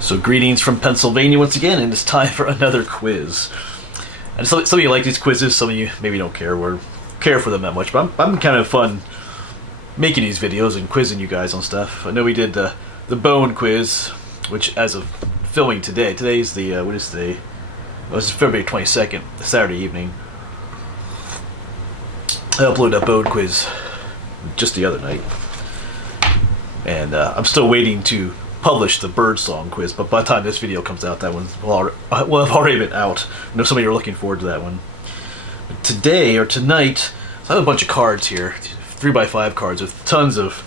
So greetings from Pennsylvania once again, and it's time for another quiz. And some of you like these quizzes, some of you maybe don't care for them that much, but I'm kind of fun making these videos and quizzing you guys on stuff. I know we did the bone quiz, which as of filming today's the, what is today? Well, this is February 22nd, Saturday evening. I uploaded that bone quiz just the other night. And I'm still waiting to publish the birdsong quiz, but by the time this video comes out, that one will have already been out. I know some of you are looking forward to that one. But today, or tonight, so I have a bunch of cards here, 3x5 cards with tons of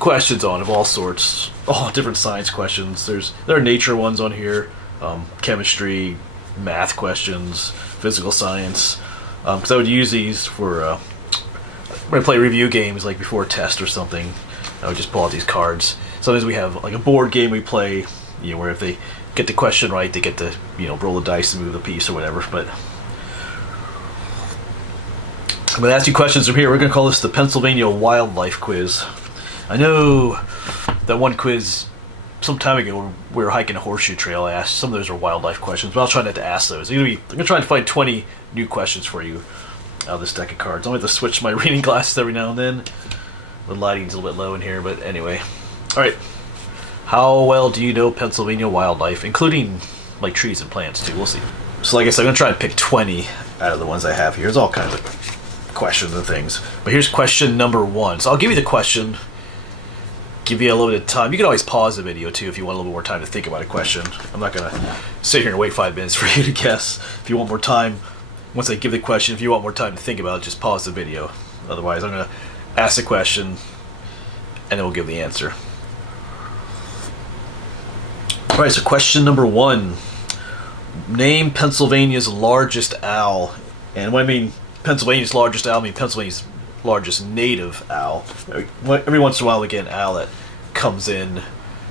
questions on of all sorts, all different science questions. There are nature ones on here, chemistry, math questions, physical science. Because I would use these for when I play review games, like before a test or something. I would just pull out these cards. Sometimes we have like a board game we play, where if they get the question right, they get to, roll the dice and move the piece or whatever. But I'm going to ask you questions from here. We're going to call this the Pennsylvania Wildlife Quiz. I know that one quiz some time ago we were hiking a horseshoe trail. I asked some of those are wildlife questions, but I'll try not to ask those. I'm going to try and find 20 new questions for you out of this deck of cards. I'll have to switch my reading glasses every now and then. The lighting's a little bit low in here, but anyway. Alright. How well do you know Pennsylvania wildlife, including like trees and plants too? We'll see. So like I said, I'm going to try and pick 20 out of the ones I have here. There's all kinds of questions and things. But here's question number 1. So I'll give you the question, give you a little bit of time. You can always pause the video too if you want a little bit more time to think about a question. I'm not going to sit here and wait 5 minutes for you to guess. If you want more time, once I give the question, if you want more time to think about it, just pause the video. Otherwise, I'm going to ask the question and then we'll give the answer. Alright, so question number 1. Name Pennsylvania's largest owl. And when I mean Pennsylvania's largest owl, I mean Pennsylvania's largest native owl. Every once in a while we get an owl that comes in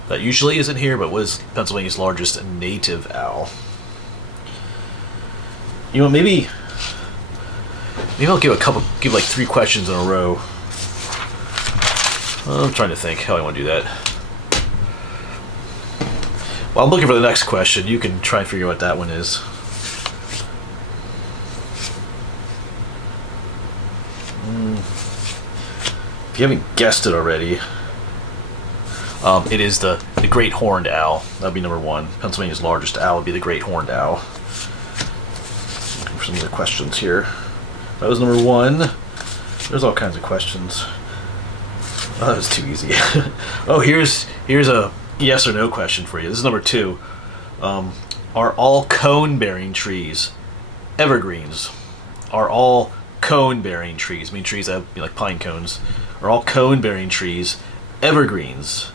that usually isn't here, but was Pennsylvania's largest native owl. Maybe I'll give like 3 questions in a row. I'm trying to think how I want to do that. While I'm looking for the next question, you can try and figure out what that one is. If you haven't guessed it already, it is the great horned owl. That would be number 1. Pennsylvania's largest owl would be the great horned owl. Looking for some of the questions here. That was number 1. There's all kinds of questions. Oh, that was too easy. Oh, here's a yes or no question for you. This is number 2. Are all cone-bearing trees evergreens? Are all cone-bearing trees, I mean trees that have like pine cones, are all cone-bearing trees evergreens?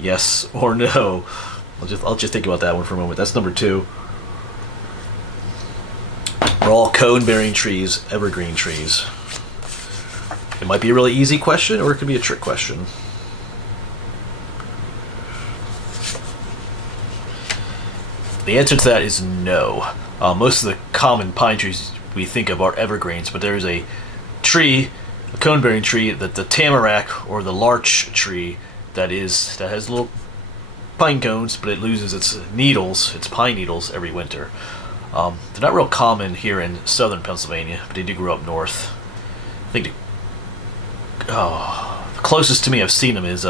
Yes or no? I'll just think about that one for a moment. That's number 2. Are all cone-bearing trees evergreen trees? It might be a really easy question, or it could be a trick question. The answer to that is no. Most of the common pine trees we think of are evergreens, but there is a tree, a cone-bearing tree, that the tamarack or the larch tree that has little pine cones, but it loses its needles, its pine needles, every winter. They're not real common here in southern Pennsylvania, but they do grow up north. I think the closest to me I've seen them is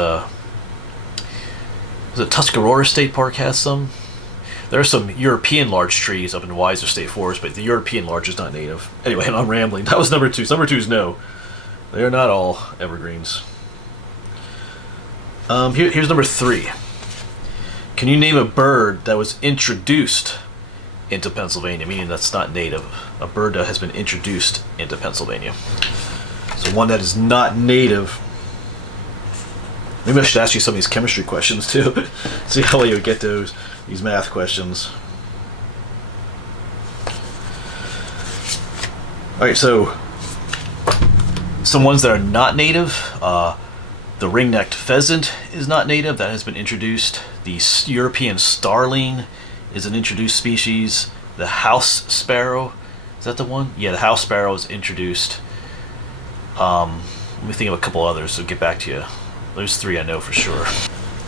Tuscarora State Park has some. There are some European larch trees up in Weiser State Forest, but the European larch is not native. Anyway, I'm rambling. That was number 2. So number 2 is no. They are not all evergreens. Here's number 3. Can you name a bird that was introduced into Pennsylvania, meaning that's not native? A bird that has been introduced into Pennsylvania. So one that is not native. Maybe I should ask you some of these chemistry questions too. See how well you would get these math questions. Alright, so some ones that are not native. The ring-necked pheasant is not native. That has been introduced. The European starling is an introduced species. The house sparrow, is that the one? Yeah, the house sparrow is introduced. Let me think of a couple others, so get back to you. Those 3 I know for sure.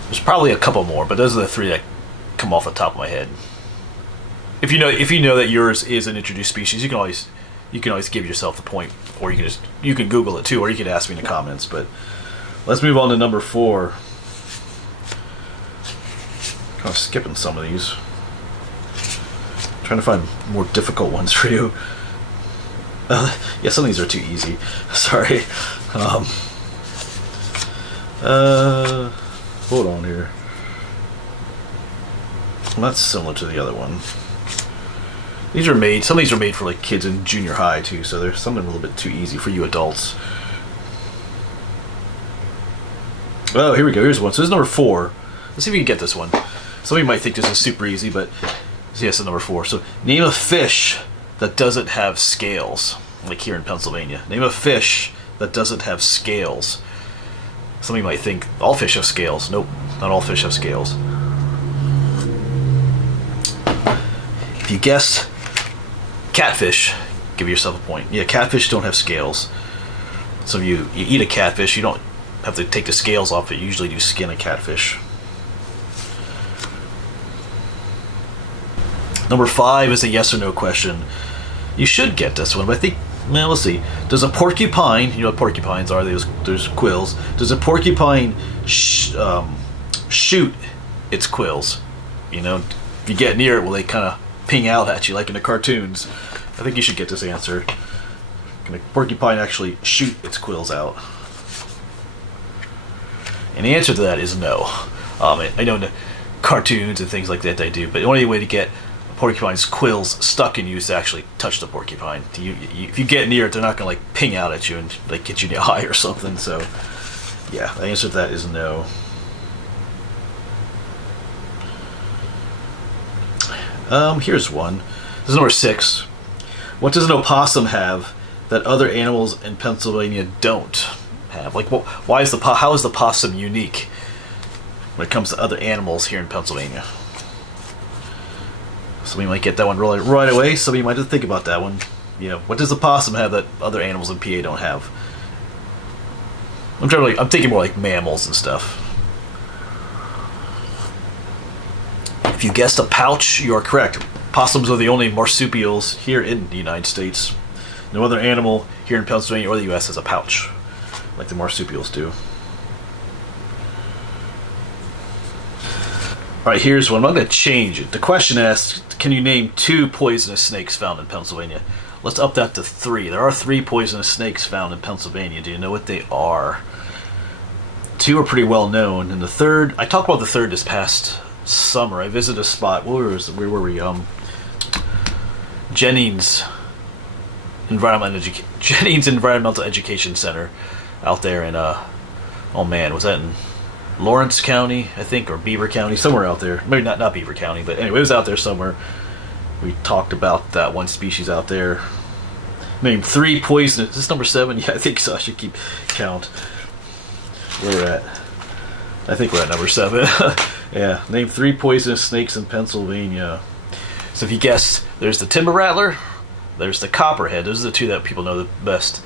There's probably a couple more, but those are the 3 that come off the top of my head. If you know that yours is an introduced species, you can always give yourself the point, or you can Google it too, or you can ask me in the comments. But let's move on to number 4. Kind of skipping some of these. Trying to find more difficult ones for you. Yeah, some of these are too easy. Sorry. Hold on here. Well, that's similar to the other one. Some of these are made for like kids in junior high too, so there's something a little bit too easy for you adults. Oh, here we go. Here's one. So this is number 4. Let's see if we can get this one. Some of you might think this is super easy, but yes, it's number 4. So name a fish that doesn't have scales, like here in Pennsylvania. Name a fish that doesn't have scales. Some of you might think all fish have scales. Nope, not all fish have scales. If you guess catfish, give yourself a point. Yeah, catfish don't have scales. So if you eat a catfish, you don't have to take the scales off it. You usually do skin a catfish. Number 5 is a yes or no question. You should get this one, but I think, well, let's see. Does a porcupine, you know what porcupines are, there's quills. Does a porcupine shoot its quills? You know, if you get near it, will they kind of ping out at you like in the cartoons? I think you should get this answer. Can a porcupine actually shoot its quills out? And the answer to that is no. I know in the cartoons and things like that they do, but the only way to get a porcupine's quills stuck in you is to actually touch the porcupine. If you get near it, they're not going to like ping out at you and like get you in the eye or something. So yeah, the answer to that is no. Here's one. This is number 6. What does an opossum have that other animals in Pennsylvania don't have? Like, how is the possum unique when it comes to other animals here in Pennsylvania? Somebody might get that one right away. Somebody might have to think about that one. You know, what does the possum have that other animals in PA don't have? I'm thinking more like mammals and stuff. If you guessed a pouch, you are correct. Possums are the only marsupials here in the United States. No other animal here in Pennsylvania or the U.S. has a pouch like the marsupials do. Alright, here's one. I'm going to change it. The question asks, can you name 2 poisonous snakes found in Pennsylvania? Let's up that to 3. There are 3 poisonous snakes found in Pennsylvania. Do you know what they are? 2 are pretty well known, and the third, I talked about the third this past summer. I visited a spot. Where were we? Jennings Environmental Education Center out there in oh man, was that in Lawrence County, I think, or Beaver County, somewhere out there. Maybe not Beaver County, but anyway, it was out there somewhere. We talked about that one species out there. Named 3 poisonous. Is this number 7? Yeah, I think so. I should keep count. Where we're at. I think we're at number 7. Yeah, name 3 poisonous snakes in Pennsylvania. So if you guess, there's the timber rattler, there's the copperhead. Those are the 2 that people know the best.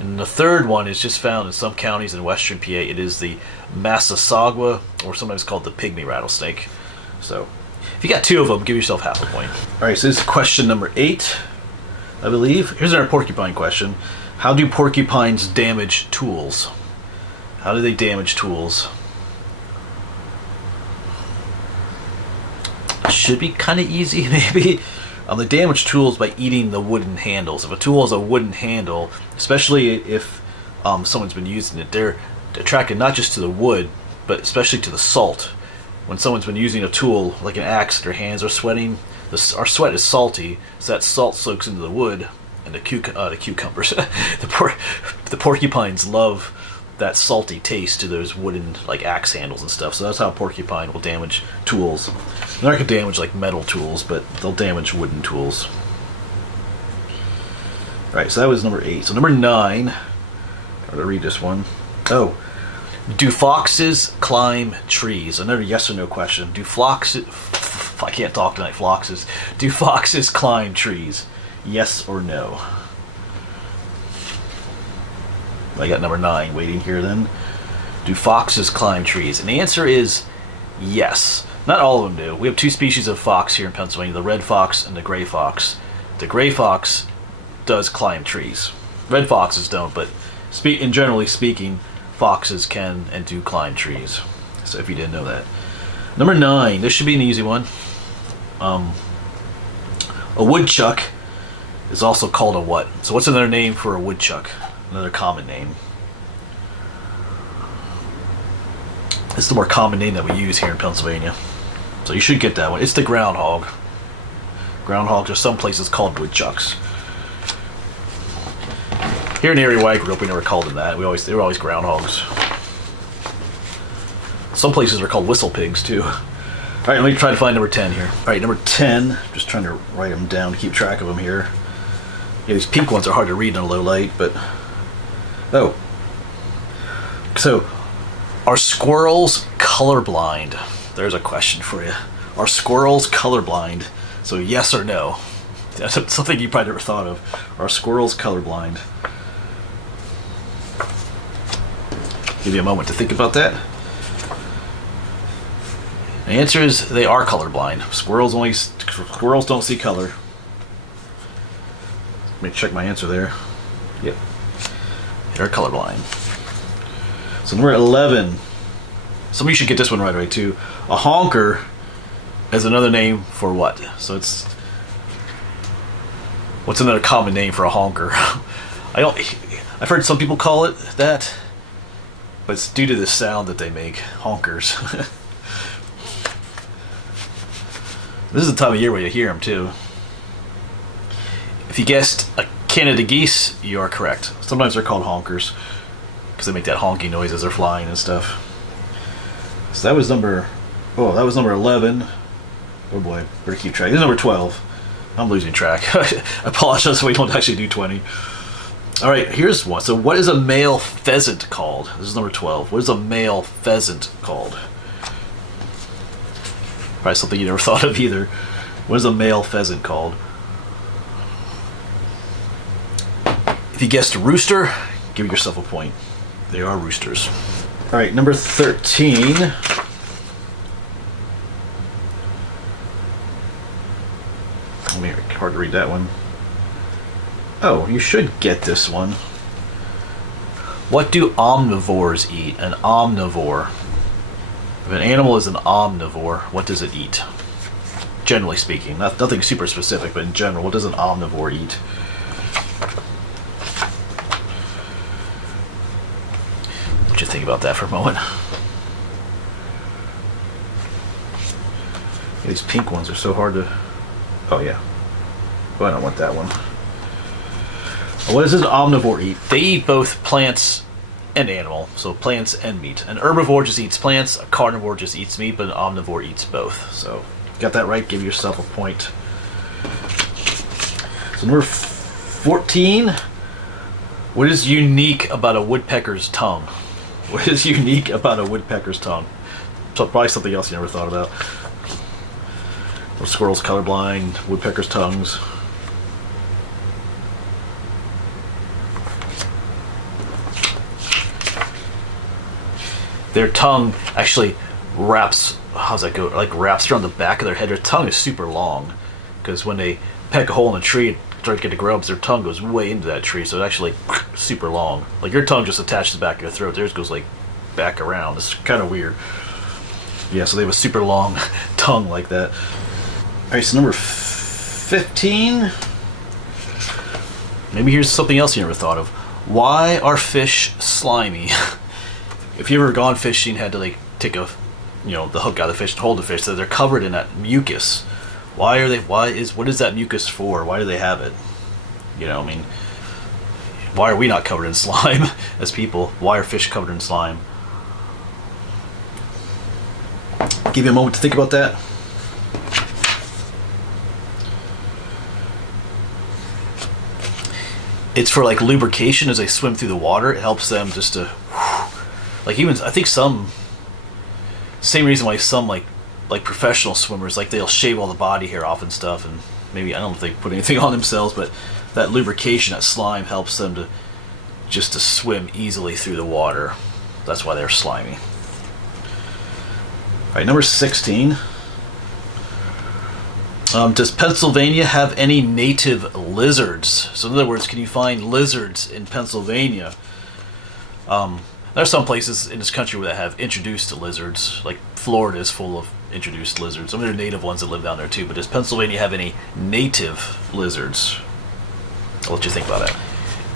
And the third one is just found in some counties in western PA. It is the Massasauga, or sometimes called the pygmy rattlesnake. So if you got 2 of them, give yourself half a point. All right, so this is question number 8, I believe. Here's our porcupine question. How do porcupines damage tools? How do they damage tools? Should be kind of easy, maybe. They damage tools by eating the wooden handles. If a tool has a wooden handle, especially if someone's been using it, they're attracted not just to the wood, but especially to the salt. When someone's been using a tool, like an axe, their hands are sweating. Our sweat is salty, so that salt soaks into the wood and the cucumbers. the porcupines love that salty taste to those wooden like axe handles and stuff. So that's how a porcupine will damage tools. They're not going to damage like metal tools, but they'll damage wooden tools. Alright, so that was number 8. So number 9, I'm going to read this one. Oh, do foxes climb trees? Another yes or no question. I can't talk tonight, foxes. Do foxes climb trees? Yes or no? I got number 9 waiting here then. Do foxes climb trees? And the answer is yes. Not all of them do. We have two species of fox here in Pennsylvania, the red fox and the gray fox. The gray fox does climb trees. Red foxes don't, but in generally speaking, foxes can and do climb trees. So if you didn't know that. Number 9, this should be an easy one. A woodchuck is also called a what? So what's another name for a woodchuck? Another common name. It's the more common name that we use here in Pennsylvania. So you should get that one. It's the groundhog. Groundhogs are some places called woodchucks. Here in the area where I grew up, we never called them that. They were always groundhogs. Some places are called whistle pigs too. All right, let me try to find number 10 here. All right, number 10. Just trying to write them down to keep track of them here. Yeah, these pink ones are hard to read in a low light, but oh. So, are squirrels colorblind? There's a question for you. Are squirrels colorblind? So yes or no. That's something you probably never thought of. Are squirrels colorblind? Give you a moment to think about that. The answer is they are colorblind. Squirrels don't see color. Let me check my answer there. Yep. They're colorblind. So number 11. Some of you should get this one right away too. A honker is another name for what? So what's another common name for a honker? I've heard some people call it that, but it's due to the sound that they make, honkers. This is the time of year where you hear them too. If you guessed a Canada geese, you are correct. Sometimes they're called honkers because they make that honky noise as they're flying and stuff. So that was number 11. Oh boy, better keep track. This is number 12. I'm losing track. I apologize if we don't actually do 20. All right, here's one. So what is a male pheasant called? This is number 12. What is a male pheasant called? Probably something you never thought of either. What is a male pheasant called? If you guessed rooster, give yourself a point. They are roosters. All right, number 13. Hard to read that one. Oh, you should get this one. What do omnivores eat? An omnivore. If an animal is an omnivore, what does it eat? Generally speaking, nothing super specific, but in general, what does an omnivore eat? What you think about that for a moment? These pink ones are so hard to... Oh yeah. Oh, I don't want that one. What does an omnivore eat? They eat both plants and animal, so plants and meat. An herbivore just eats plants, a carnivore just eats meat, but an omnivore eats both. So, got that right, give yourself a point. So number 14, what is unique about a woodpecker's tongue? What is unique about a woodpecker's tongue? So probably something else you never thought about. Or squirrels colorblind, woodpeckers' tongues. Their tongue actually wraps, how's that go? Like wraps around the back of their head. Their tongue is super long because when they peck a hole in a tree and start to get the grubs, their tongue goes way into that tree, so it's actually super long. Like your tongue just attaches to the back of your throat. Theirs goes like back around. It's kind of weird. Yeah, so they have a super long tongue like that. All right, so number 15. Maybe here's something else you never thought of. Why are fish slimy? If you ever gone fishing, had to like take the hook out of the fish to hold the fish, so they're covered in that mucus. What is that mucus for? Why do they have it? Why are we not covered in slime as people? Why are fish covered in slime? Give you a moment to think about that. It's for like lubrication as they swim through the water. It helps them just to, like even I think same reason why some like professional swimmers, like they'll shave all the body hair off and stuff, and maybe I don't know if they put anything on themselves, but that lubrication, that slime helps them to swim easily through the water. That's why they're slimy. All right, number 16. Does Pennsylvania have any native lizards? So in other words, can you find lizards in Pennsylvania? There are some places in this country that have introduced lizards, like Florida is full of introduced lizards. Some of there are native ones that live down there too, but does Pennsylvania have any native lizards? I'll let you think about that.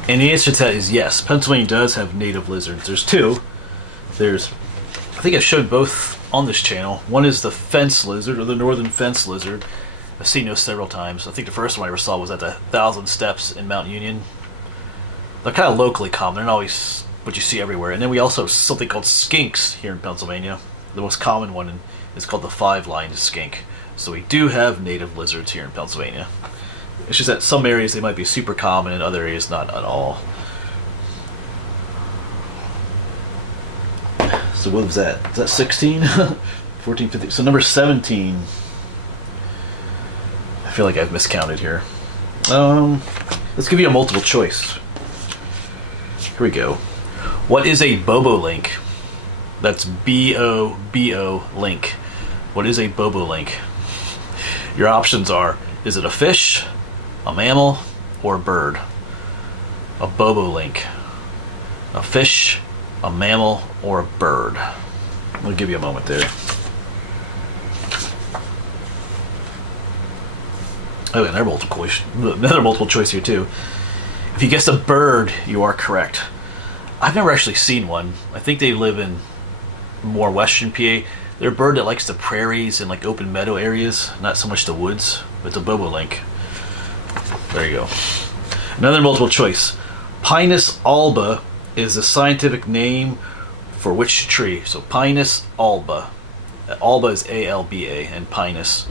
And the answer to that is yes. Pennsylvania does have native lizards. There's two. I think I've showed both on this channel. One is the fence lizard, or the northern fence lizard. I've seen those several times. I think the first one I ever saw was at the Thousand Steps in Mount Union. They're kind of locally common. They're not always what you see everywhere. And then we also have something called skinks here in Pennsylvania. The most common one is called the five-lined skink. So we do have native lizards here in Pennsylvania. It's just that some areas they might be super common, and other areas not at all. So what was that? Is that 16? 14, 15. So number 17. I feel like I've miscounted here. Let's give you a multiple choice. Here we go. What is a bobolink? That's B-O-B-O link. What is a bobolink? Your options are, is it a fish, a mammal, or a bird? A bobolink. A fish, a mammal, or a bird? I'll give you a moment there. Oh, another multiple choice here too. If you guess a bird, you are correct. I've never actually seen one. I think they live in more western PA. They're a bird that likes the prairies and like open meadow areas, not so much the woods. But it's a bobolink. There you go. Another multiple choice. Pinus alba is the scientific name for which tree? So Pinus alba. Alba is A-L-B-A, and Pinus.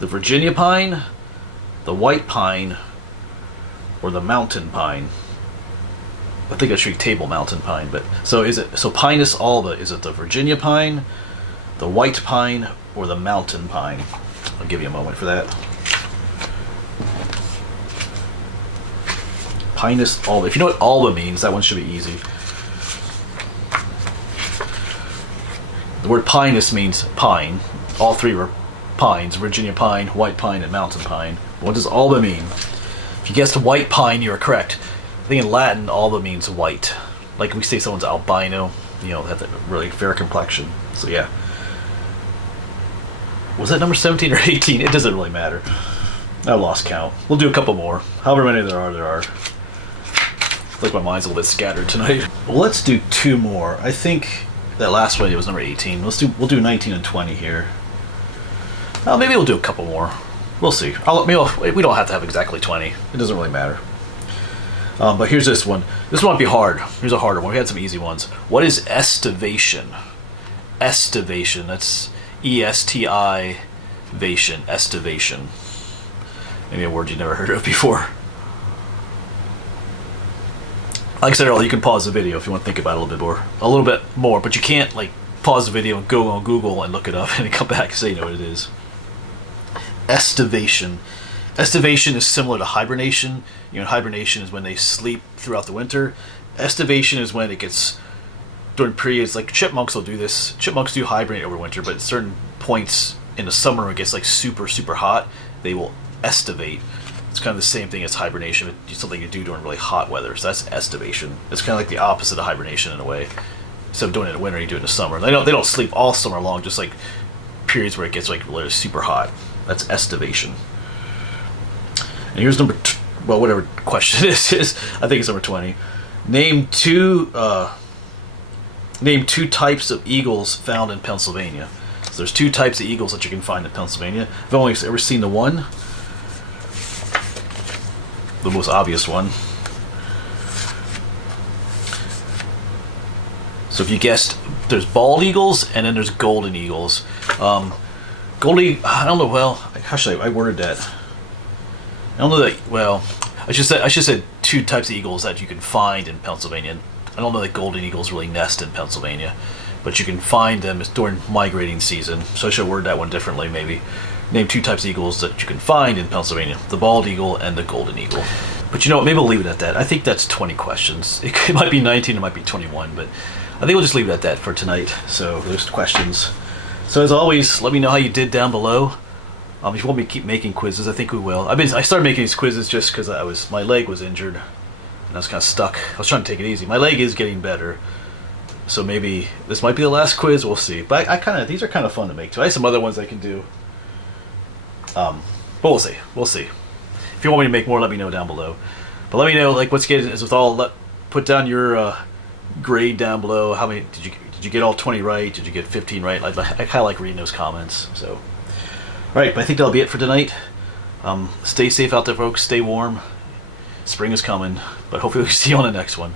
The Virginia pine, the white pine, or the mountain pine? I think I should be table mountain pine, but so Pinus alba, is it the Virginia pine, the white pine, or the mountain pine? I'll give you a moment for that. Pinus alba. If you know what alba means, that one should be easy. The word pinus means pine. All three were pines: Virginia pine, white pine, and mountain pine. What does alba mean? If you guessed white pine, you are correct. I think in Latin, alba means white. Like we say someone's albino, they have that really fair complexion. So yeah. Was that number 17 or 18? It doesn't really matter. I lost count. We'll do a couple more. However many there are. I feel like my mind's a little bit scattered tonight. Well, let's do two more. I think that last one was number 18. We'll do 19 and 20 here. Well, maybe we'll do a couple more. We'll see. We don't have to have exactly 20. It doesn't really matter. But here's this one. This one might be hard. Here's a harder one. We had some easy ones. What is estivation? Estivation. That's E-S-T-I-vation. Estivation. Maybe a word you never heard of before. Like I said earlier, you can pause the video if you want to think about it a little bit more, but you can't pause the video and go on Google and look it up and come back and say you know what it is. Estivation. Estivation is similar to hibernation. Hibernation is when they sleep throughout the winter. Estivation is when it gets during periods like chipmunks will do this. Chipmunks do hibernate over winter, but at certain points in the summer when it gets super hot, they will estivate. It's kind of the same thing as hibernation, but it's something you do during really hot weather. So that's estivation. It's kind of like the opposite of hibernation in a way. Instead of doing it in winter, you do it in the summer. They don't sleep all summer long, just like periods where it gets really super hot. That's estivation. And here's whatever question this is. I think it's number 20. Name two types of eagles found in Pennsylvania. So there's two types of eagles that you can find in Pennsylvania. I've only ever seen the one. The most obvious one. So if you guessed, there's bald eagles and then there's golden eagles. I don't know. Well, how should I worded that? I don't know that. Well, I should say two types of eagles that you can find in Pennsylvania. I don't know that golden eagles really nest in Pennsylvania, but you can find them during migrating season. So I should word that one differently, maybe. Name two types of eagles that you can find in Pennsylvania: the bald eagle and the golden eagle. But you know what? Maybe we'll leave it at that. I think that's 20 questions. It might be 19, it might be 21, but I think we'll just leave it at that for tonight. So those questions. So as always, let me know how you did down below. If you want me to keep making quizzes, I think we will. I started making these quizzes just because my leg was injured and I was kind of stuck. I was trying to take it easy. My leg is getting better, so maybe this might be the last quiz. We'll see. But these are kind of fun to make too. I have some other ones I can do. But we'll see. We'll see. If you want me to make more, let me know down below. But let me know what's getting is with all. Put down your grade down below. How many did you get? All 20 right? Did you get 15 right? I kind of like reading those comments. So. Alright, but I think that'll be it for tonight. Stay safe out there, folks. Stay warm. Spring is coming, but hopefully we'll see you on the next one.